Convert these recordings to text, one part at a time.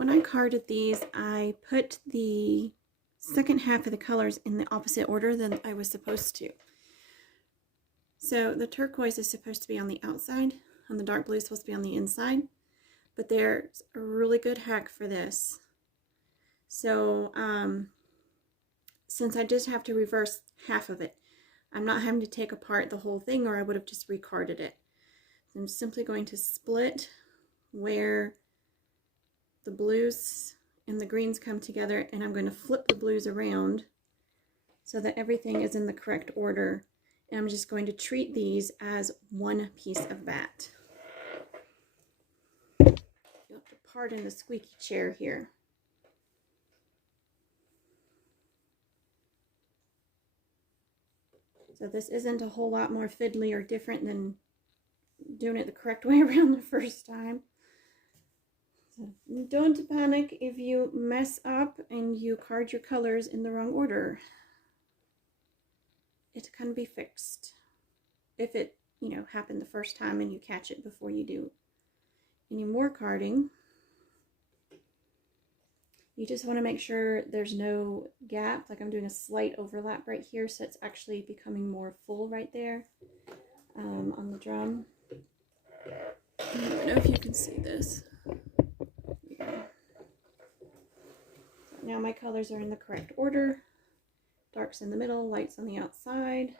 when I carded these, I put the second half of the colors in the opposite order than I was supposed to. So the turquoise is supposed to be on the outside, and the dark blue is supposed to be on the inside. But there's a really good hack for this. So since I just have to reverse half of it, I'm not having to take apart the whole thing, or I would have just recarded it. I'm simply going to split where the blues and the greens come together, and I'm going to flip the blues around so that everything is in the correct order. And I'm just going to treat these as one piece of batt. You'll have to pardon the squeaky chair here. So this isn't a whole lot more fiddly or different than doing it the correct way around the first time. So don't panic if you mess up and you card your colors in the wrong order. It can be fixed if it, happened the first time and you catch it before you do any more carding. You just want to make sure there's no gap. Like I'm doing a slight overlap right here, so it's actually becoming more full right there on the drum. I don't know if you can see this. Yeah. So now my colors are in the correct order. Darks in the middle, lights on the outside.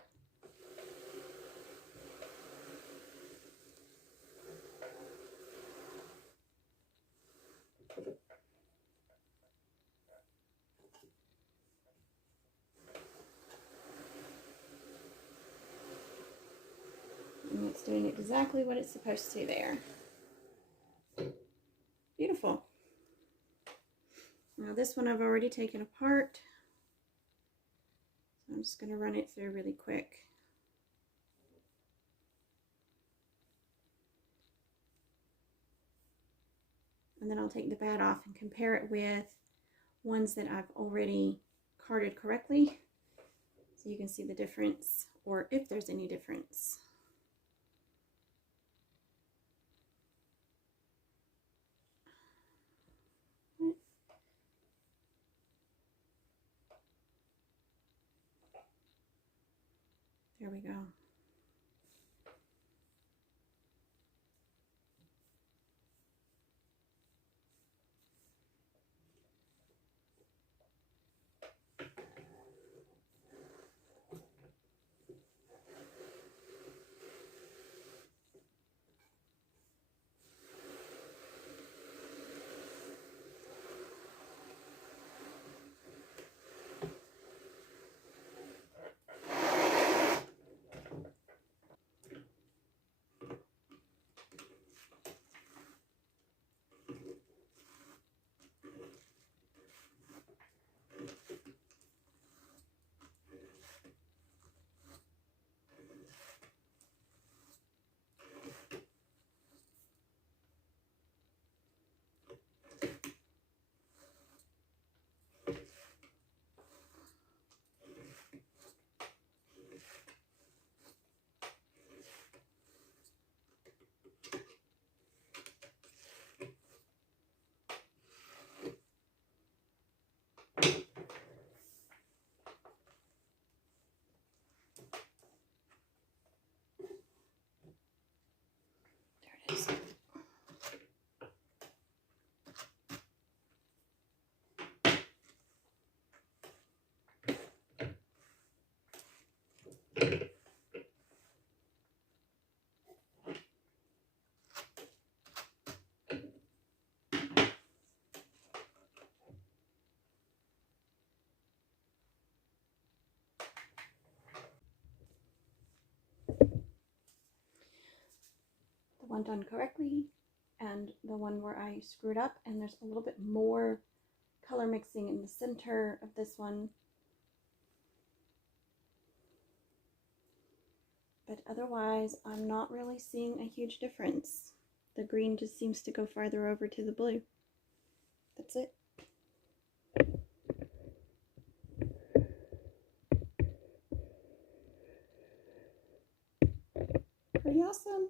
And it's doing exactly what it's supposed to there. Beautiful. Now this one I've already taken apart. So I'm just going to run it through really quick. And then I'll take the batt off and compare it with ones that I've already carded correctly, so you can see the difference, or if there's any difference. There we go. There it is. The one done correctly and the one where I screwed up, and there's a little bit more color mixing in the center of this one, but otherwise I'm not really seeing a huge difference. The green just seems to go farther over to the blue. That's it. Pretty awesome.